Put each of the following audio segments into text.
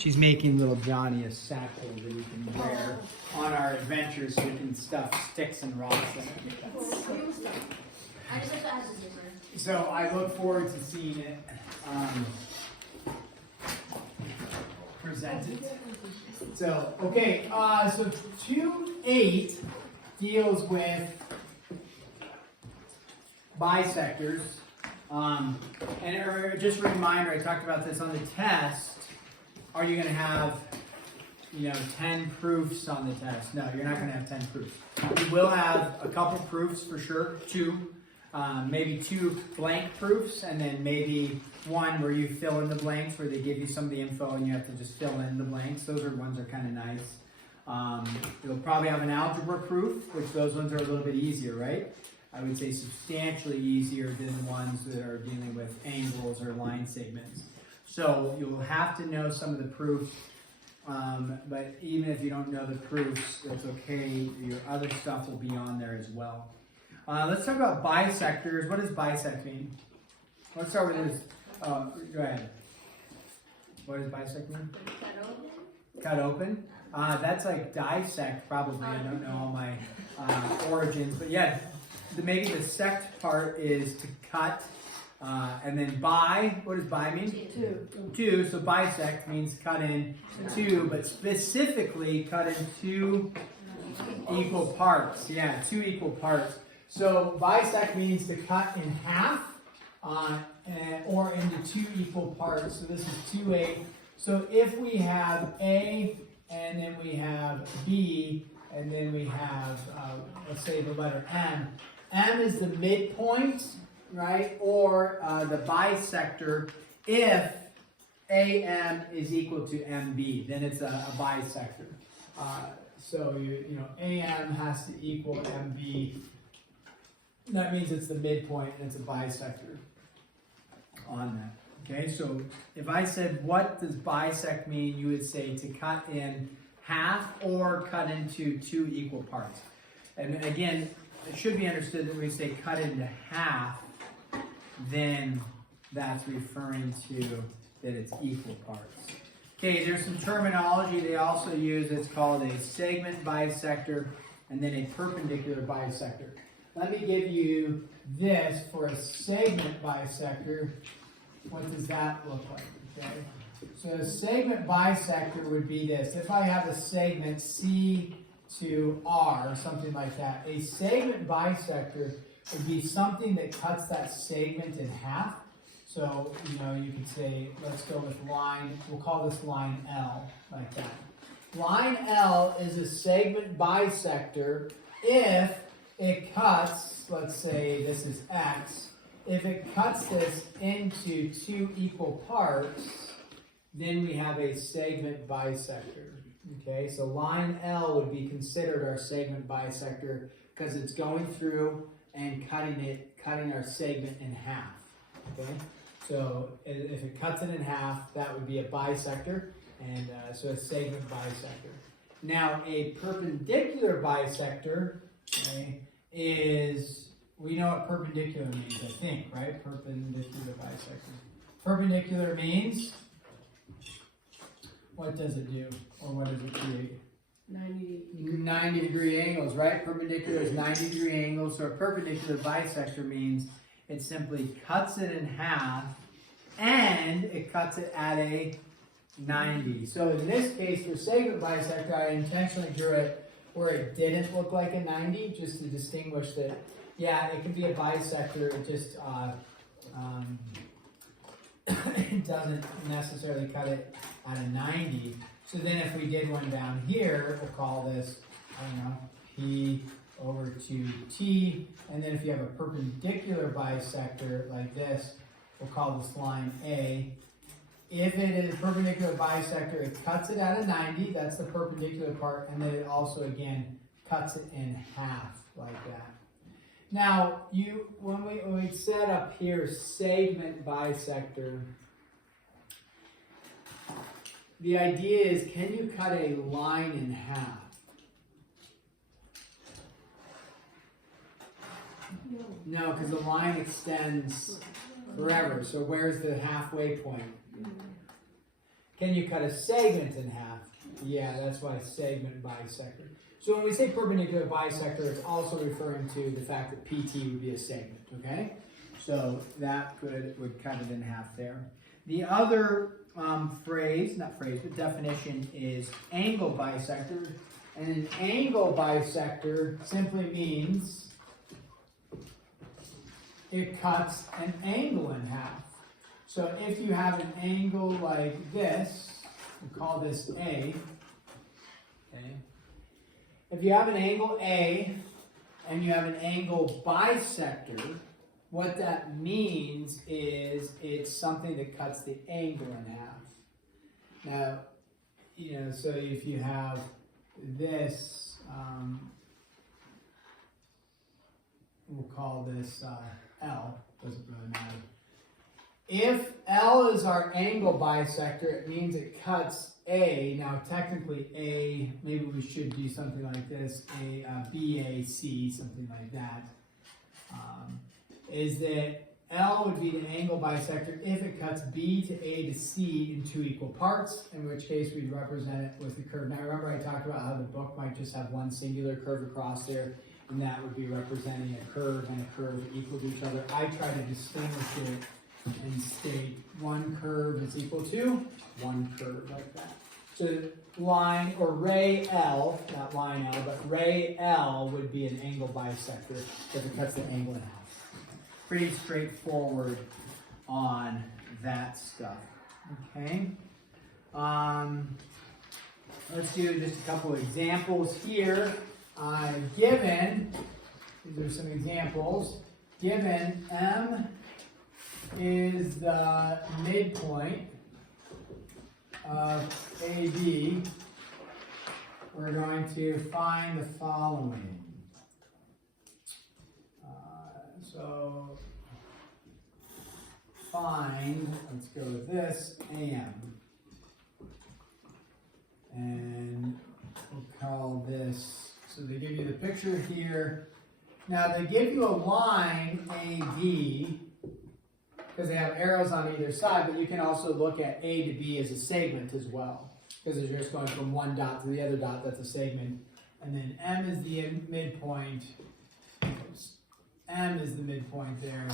She's making little Johnny a satchel that he can wear on our adventures so we can stuff sticks and rocks in it. So I look forward to seeing it presented. So, okay, so 2.8 deals with bisectors. And just a reminder, I talked about this on the test. Are you going to have, 10 proofs on the test? No, you're not going to have 10 proofs. You will have a couple proofs for sure, 2. Maybe 2 blank proofs, and then maybe 1 where you fill in the blanks, where they give you some of the info and you have to just fill in the blanks. Those ones are kind of nice. You'll probably have an algebra proof, which those ones are a little bit easier, right? I would say substantially easier than the ones that are dealing with angles or line segments. So you'll have to know some of the proofs, but even if you don't know the proofs, that's okay. Your other stuff will be on there as well. Let's talk about bisectors. What does bisect mean? Let's start with this. Go ahead. What does bisect mean? Cut open. That's like dissect, probably. I don't know all my origins, but yeah, maybe the sect part is to cut, and then bi. What does bi mean? 2. So bisect means cut in 2, but specifically cut in 2 equal parts. Yeah, 2 equal parts. So bisect means to cut in half or into 2 equal parts. So this is 2A. So if we have A and then we have B and then we have, let's say the letter M. M is the midpoint, right? Or the bisector if AM is equal to MB. Then it's a bisector. So AM has to equal MB. That means it's the midpoint and it's a bisector on that. Okay, so if I said, what does bisect mean? You would say to cut in half or cut into 2 equal parts. And again, it should be understood that when we say cut into half, then that's referring to that it's equal parts. Okay, there's some terminology they also use. It's called a segment bisector and then a perpendicular bisector. Let me give you this for a segment bisector. What does that look like? Okay. So a segment bisector would be this. If I have a segment C to R, something like that, a segment bisector would be something that cuts that segment in half. So, you could say, let's go with line, we'll call this line L, like that. Line L is a segment bisector if it cuts, let's say this is X, if it cuts this into 2 equal parts, then we have a segment bisector. Okay, so line L would be considered our segment bisector because it's going through and cutting our segment in half. Okay, so if it cuts it in half, that would be a bisector, and so a segment bisector. Now a perpendicular bisector, okay, we know what perpendicular means, I think, right? Perpendicular bisector. Perpendicular means, what does it do? Or what does it create? 90 degree angles, right? Perpendicular is 90 degree angles. So a perpendicular bisector means it simply cuts it in half and it cuts it at a 90. So in this case, for segment bisector, I intentionally drew it where it didn't look like a 90, just to distinguish that, yeah, it can be a bisector, it just it doesn't necessarily cut it at a 90. So then if we did one down here, we'll call this, P over 2T, and then if you have a perpendicular bisector like this, we'll call this line A. If it is a perpendicular bisector, it cuts it at a 90, that's the perpendicular part, and then it also, again, cuts it in half, like that. Now, when we set up here segment bisector, the idea is, can you cut a line in half? No, because the line extends forever. So where's the halfway point? Can you cut a segment in half? Yeah, that's why segment bisector. So when we say perpendicular bisector, it's also referring to the fact that PT would be a segment, okay? So that would cut it in half there. The other definition is angle bisector. And an angle bisector simply means it cuts an angle in half. So if you have an angle like this, we'll call this A, okay? If you have an angle A and you have an angle bisector, what that means is it's something that cuts the angle in half. Now, so if you have this, we'll call this L, doesn't really matter. If L is our angle bisector, it means it cuts A. Now, technically, A, maybe we should do something like this, BAC, something like that. Is that L would be the angle bisector if it cuts B to A to C in 2 equal parts, in which case we'd represent it with the curve. Now, remember I talked about how the book might just have one singular curve across there, and that would be representing a curve and a curve equal to each other. I try to distinguish it and state one curve is equal to one curve, like that. So line, or ray L, not line L, but ray L would be an angle bisector if it cuts the angle in half. Pretty straightforward on that stuff, okay? Let's do just a couple examples here. Given, these are some examples, given M is the midpoint of AB, we're going to find the following. So find, let's go with this, AM. And we'll call this, so they give you the picture here. Now they give you a line AB, because they have arrows on either side, but you can also look at A to B as a segment as well. Because you're just going from one dot to the other dot, that's a segment. And then M is the midpoint. M is the midpoint there.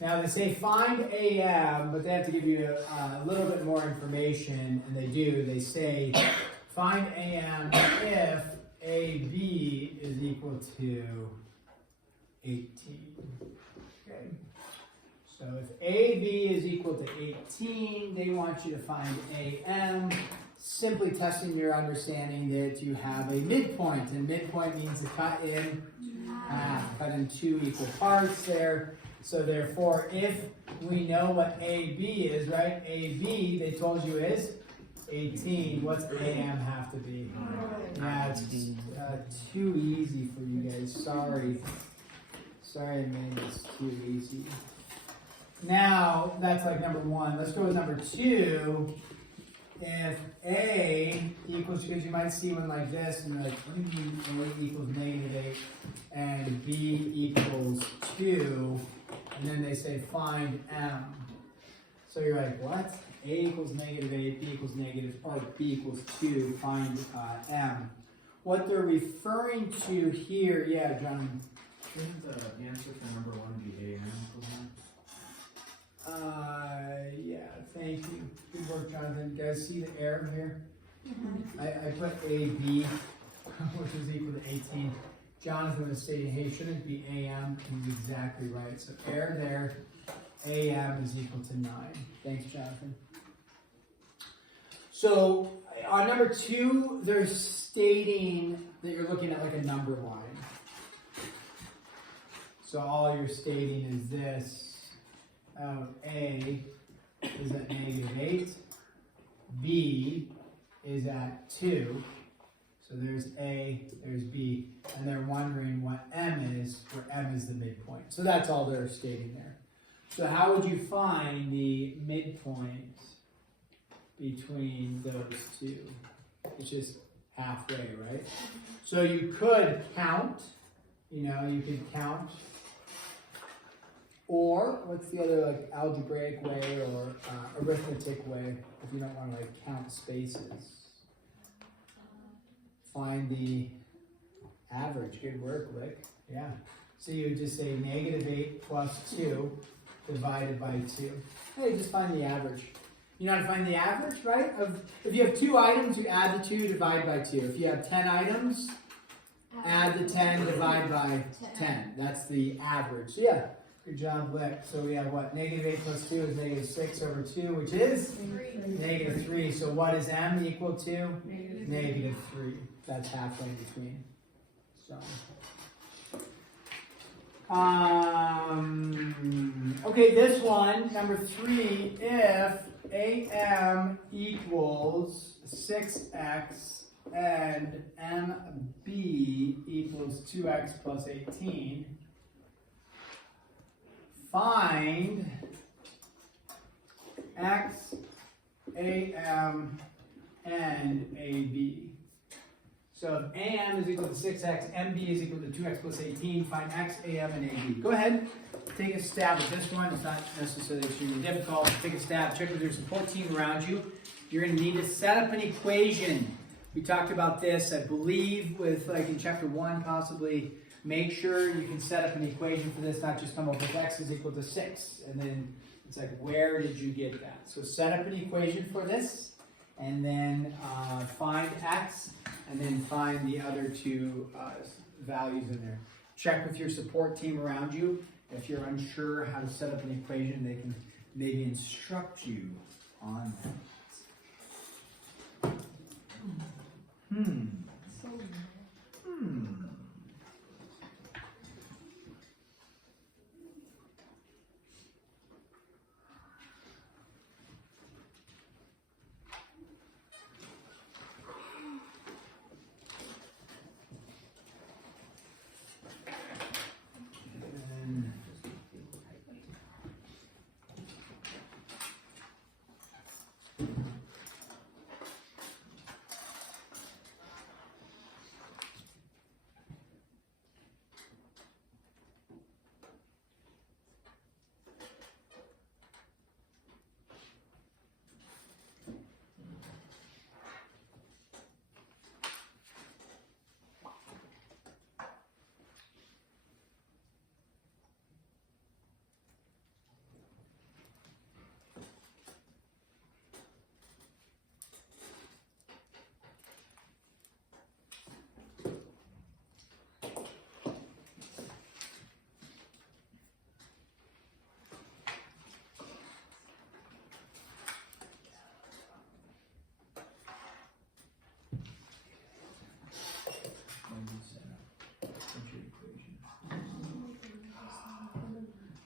Now they say find AM, but they have to give you a little bit more information, and they do. They say find AM if AB is equal to 18. Okay. So if AB is equal to 18, they want you to find AM, simply testing your understanding that you have a midpoint, and midpoint means to cut in cut in 2 equal parts there. So therefore, if we know what AB is, right? AB, they told you is 18. What's AM have to be? Yeah, it's too easy for you guys. Sorry. Sorry I made this too easy. Now, that's like number 1. Let's go with number 2. If A equals, because you might see one like this, and you're like, what do you mean A equals -8, and B equals 2, and then they say find M. So you're like, what? A equals -8, B equals or B equals 2, find M. What they're referring to here, yeah, John. Shouldn't the answer for number 1 be AM equals 1? Yeah, thank you. Good work, Jonathan. You guys see the error here? I put AB, which is equal to 18. Jonathan was stating, hey, shouldn't it be AM? He's exactly right. So error there, AM is equal to 9. Thanks, Jonathan. So on number 2, they're stating that you're looking at like a number line. So all you're stating is this. A is at -8, B is at 2, so there's A, there's B, and they're wondering what M is, where M is the midpoint. So that's all they're stating there. So how would you find the midpoint between those two? It's just halfway, right? So you could count, you could count. Or what's the other like algebraic way or arithmetic way if you don't want to like count spaces? Find the average. Good work, Lick. Yeah. So you would just say -8 plus 2 divided by 2. Hey, just find the average. You know how to find the average, right? If you have 2 items, you add the 2, divide by 2. If you have 10 items, add the 10, divide by 10. That's the average. So yeah, good job, Lick. So we have what? -8 plus 2 is -6 over 2, which is? -3. So what is m equal to? -3. That's halfway between. So. Okay, this one, number 3, if AM equals 6x and MB equals 2x plus 18, find x, AM, and AB. So if AM is equal to 6x, MB is equal to 2x plus 18, find x, AM, and AB. Go ahead, take a stab at this one. It's not necessarily extremely difficult. Take a stab, check with your support team around you. You're going to need to set up an equation. We talked about this, I believe, with like in chapter 1 possibly. Make sure you can set up an equation for this, not just come up with x is equal to 6. And then it's like, where did you get that? So set up an equation for this, and then find x, and then find the other 2 values in there. Check with your support team around you. If you're unsure how to set up an equation, they can maybe instruct you on that.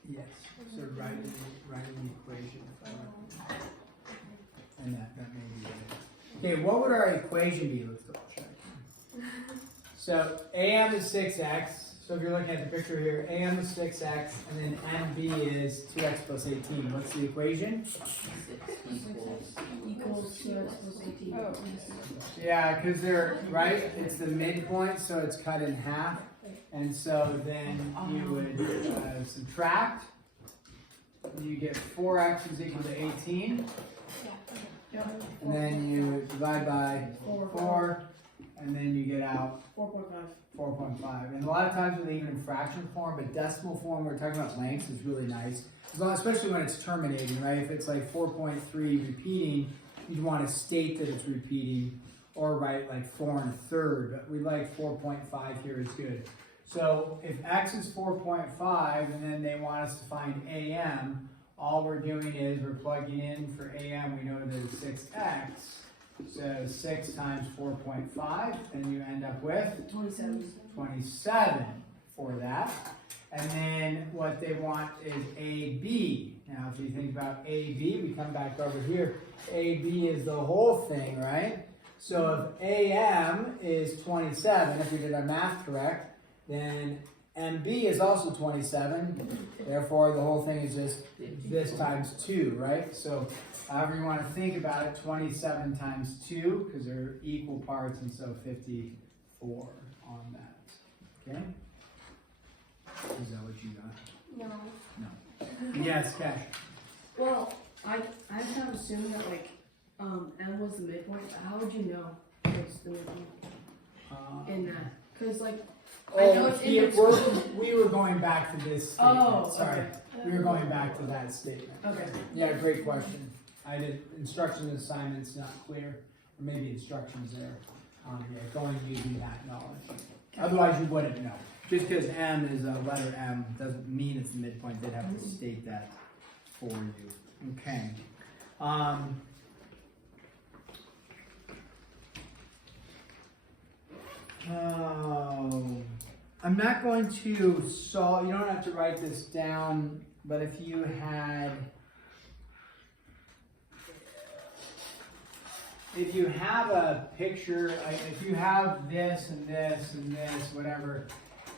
Yes, so write in the equation. And that may be it. Okay, what would our equation be? Let's double check. So AM is 6x. So if you're looking at the picture here, AM is 6x, and then MB is 2x plus 18. What's the equation? 6 equals 2x plus 18. Oh. Yeah, because they're, right, it's the midpoint, so it's cut in half. And so then you would subtract. You get 4x is equal to 18. And then you divide by 4, and then you get out 4.5. And a lot of times when they even in fraction form, but decimal form, we're talking about lengths, is really nice. Especially when it's terminating, right? If it's like 4.3 repeating, you'd want to state that it's repeating, or write like 4 1/3, but we like 4.5 here is good. So if x is 4.5, and then they want us to find AM, all we're doing is we're plugging in for AM, we know that it's 6x. So 6 times 4.5, and you end up with 27 for that. And then what they want is AB. Now if you think about AB, we come back over here. AB is the whole thing, right? So if AM is 27, if we did our math correct, then MB is also 27. Therefore, the whole thing is just this times 2, right? So however you want to think about it, 27 times 2, because they're equal parts, and so 54 on that. Okay? Is that what you got? No. No. Yes, Cash. Well, I kind of assumed that like, M was the midpoint, but how would you know it's the midpoint in that? Cause like, I know it's in the we were going back to this statement. Oh, Sorry. okay. We were going back to that statement. Okay. Yeah, great question. I did instruction assignments not clear, or maybe instructions there. Yeah, going using that knowledge. Otherwise, you wouldn't know. Just because M is a letter M doesn't mean it's the midpoint. They'd have to state that for you. Okay. Oh, I'm not going to solve. You don't have to write this down, but if you had. If you have a picture, like if you have this and this and this, whatever,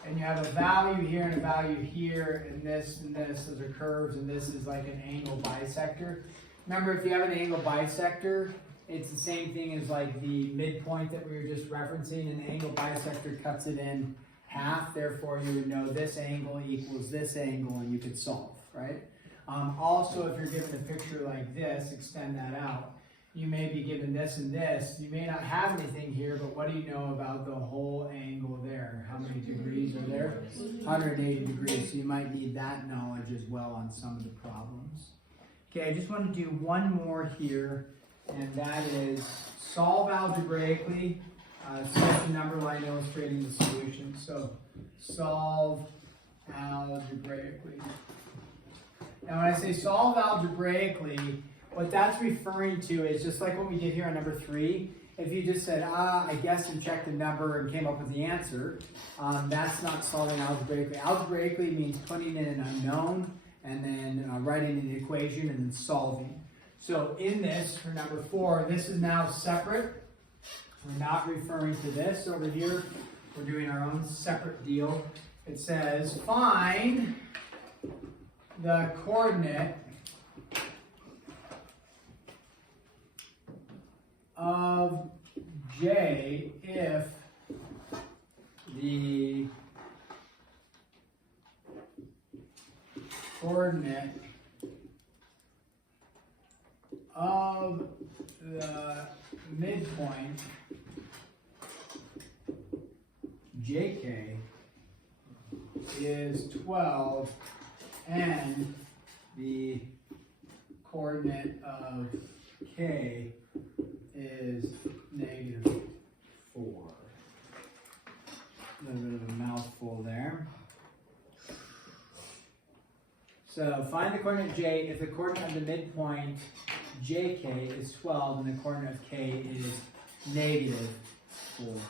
and you have a value here and a value here, and this, those are curves, and this is like an angle bisector. Remember, if you have an angle bisector, it's the same thing as like the midpoint that we were just referencing. An angle bisector cuts it in half, therefore you would know this angle equals this angle, and you could solve, right? Also, if you're given a picture like this, extend that out. You may be given this and this. You may not have anything here, but what do you know about the whole angle there? How many degrees are there? 180 degrees. So you might need that knowledge as well on some of the problems. Okay, I just want to do one more here, and that is solve algebraically. Sketch a number line illustrating the solution. So solve algebraically. Now when I say solve algebraically, what that's referring to is just like what we did here on number 3. If you just said, I guess, and checked the number and came up with the answer, that's not solving algebraically. Algebraically means putting in an unknown and then writing an equation and then solving. So in this, for number 4, this is now separate. We're not referring to this over here. We're doing our own separate deal. It says, find the coordinate of J if the coordinate of the midpoint JK is 12 and the coordinate of K is -4. A little bit of a mouthful there. So find the coordinate J if the coordinate of the midpoint JK is 12 and the coordinate of K is -4.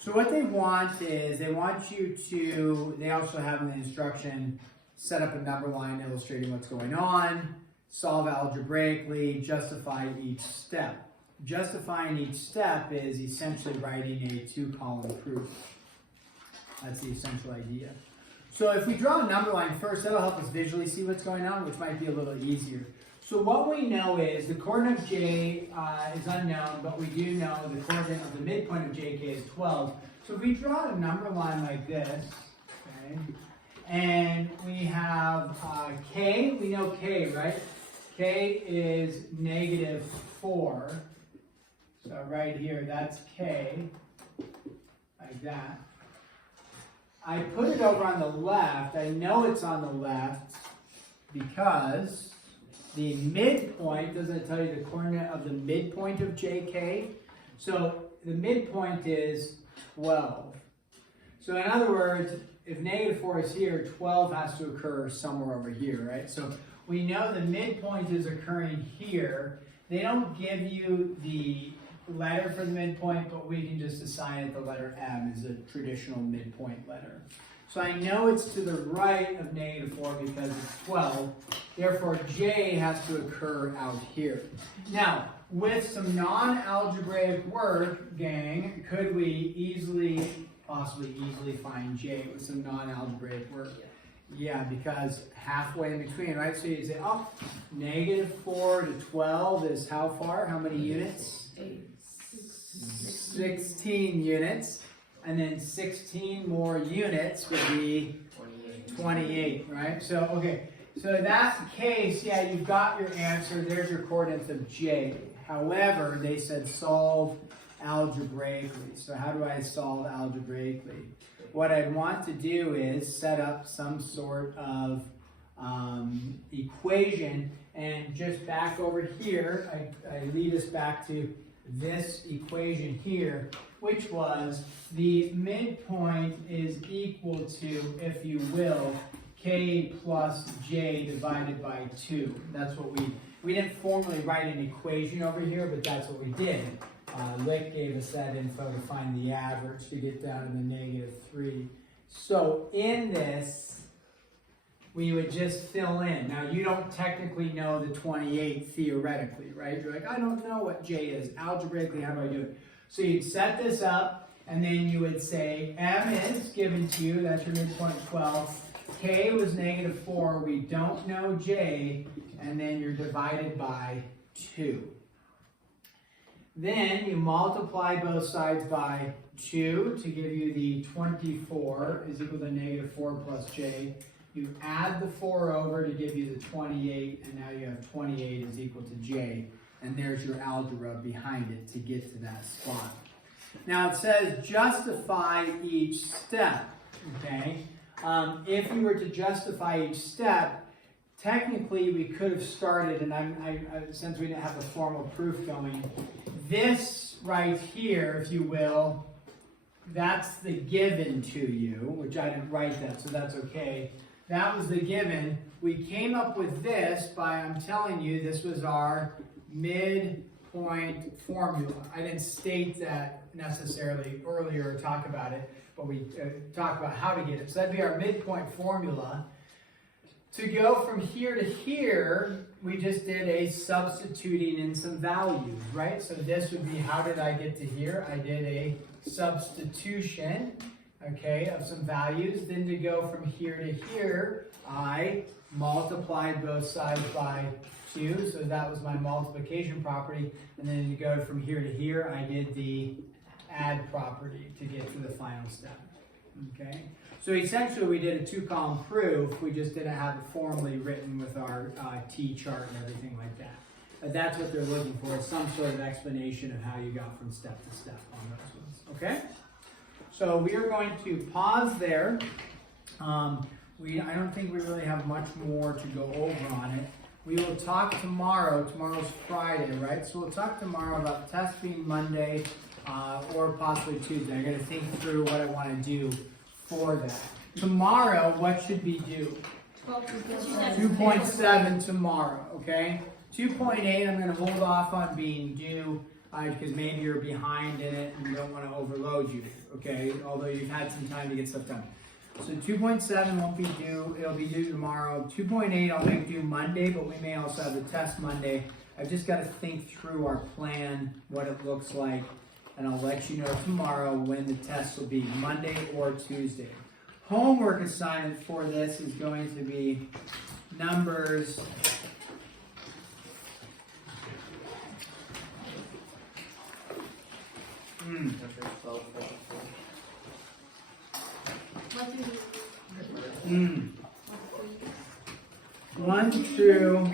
So what they want is they want you to, they also have in the instruction, set up a number line illustrating what's going on, solve algebraically, justify each step. Justifying each step is essentially writing a 2-column proof. That's the essential idea. So if we draw a number line first, that'll help us visually see what's going on, which might be a little easier. So what we know is the coordinate of J is unknown, but we do know the coordinate of the midpoint of JK is 12. So if we draw a number line like this, okay, and we have K, we know K, right? K is -4. So right here, that's K, like that. I put it over on the left. I know it's on the left because the midpoint, doesn't it tell you the coordinate of the midpoint of JK? So the midpoint is 12. So in other words, if -4 is here, 12 has to occur somewhere over here, right? So we know the midpoint is occurring here. They don't give you the letter for the midpoint, but we can just assign it the letter M is a traditional midpoint letter. So I know it's to the right of -4 because it's 12. Therefore, J has to occur out here. Now, with some non-algebraic work, gang, could we possibly easily find J with some non-algebraic work? Yeah, because halfway in between, right? So you say, oh, -4 to 12 is how far? How many units? 16 units. And then 16 more units would be 28, right? So, okay, So in that case, yeah, you've got your answer. There's your coordinates of J. However, they said solve algebraically. So how do I solve algebraically? What I'd want to do is set up some sort of equation, and just back over here, I lead us back to this equation here, which was the midpoint is equal to, if you will, k plus j divided by 2. That's what we didn't formally write an equation over here, but that's what we did. Lick gave us that info to find the average to get down to the -3. So in this, we would just fill in. Now, you don't technically know the 28 theoretically, right? You're like, I don't know what j is. Algebraically, how do I do it? So you'd set this up, and then you would say, m is given to you, that's your midpoint 12. K was -4, we don't know j, and then you're divided by 2. Then you multiply both sides by 2 to give you the 24 is equal to -4 plus j. You add the 4 over to give you the 28, and now you have 28 is equal to j. And there's your algebra behind it to get to that spot. Now it says justify each step, okay? If you were to justify each step, technically we could have started, and since we didn't have the formal proof going, this right here, if you will, that's the given to you, which I didn't write that, so that's okay. That was the given. We came up with this by, I'm telling you, this was our midpoint formula. I didn't state that necessarily earlier or talk about it, but we talked about how to get it. So that'd be our midpoint formula. To go from here to here, we just did a substituting in some values, right? So this would be, how did I get to here? I did a substitution, okay, of some values. Then to go from here to here, I multiplied both sides by 2, so that was my multiplication property. And then to go from here to here, I did the add property to get to the final step, okay? So essentially we did a 2-column proof, we just didn't have it formally written with our T-chart and everything like that. But that's what they're looking for, some sort of explanation of how you got from step to step on those ones, okay? So we are going to pause there. I don't think we really have much more to go over on it. We will talk tomorrow. Tomorrow's Friday, right? So we'll talk tomorrow about the test being Monday or possibly Tuesday. I got to think through what I want to do for that. Tomorrow, what should we do? 2.7 tomorrow, okay? 2.8, I'm going to hold off on being due because maybe you're behind in it and we don't want to overload you, okay? Although you've had some time to get stuff done. So 2.7 won't be due, it'll be due tomorrow. 2.8 I'll make due Monday, but we may also have the test Monday. I've just got to think through our plan, what it looks like, and I'll let you know tomorrow when the test will be, Monday or Tuesday. Homework assignment for this is going to be numbers 1 through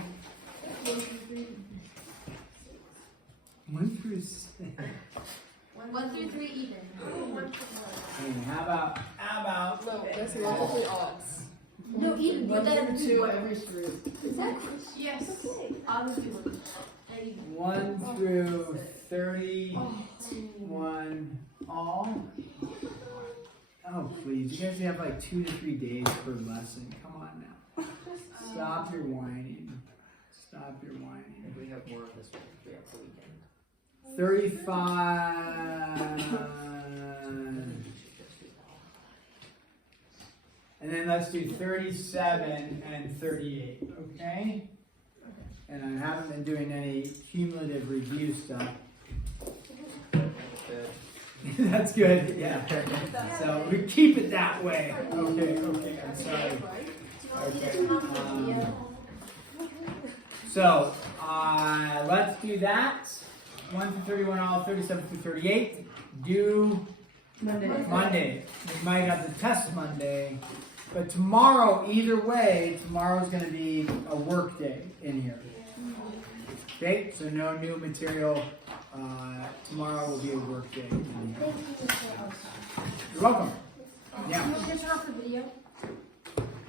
6. 1 through 3 even. And how about No, that's multiple odds. No, even. One Put that through 2 every 3. Exactly. Yes. Obviously. 1 through 31 all? Oh please, you guys have like 2 to 3 days per lesson. Come on now. Stop your whining. Stop your whining. If we have more of this week, we have the weekend. 35. And then let's do 37 and 38, okay? And I haven't been doing any cumulative review stuff. That's good, yeah. So we keep it that way. Okay, I'm sorry. Okay. So let's do that. 1 through 31 all, 37 through 38. Due Monday. We might have the test Monday. But tomorrow, either way, tomorrow's going to be a work day in here. Okay, so no new material. Tomorrow will be a work day. You're welcome. Yeah. Can we turn off the video?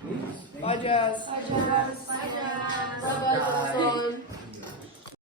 Please. Thank Bye, you. Jazz. Bye, Jazz.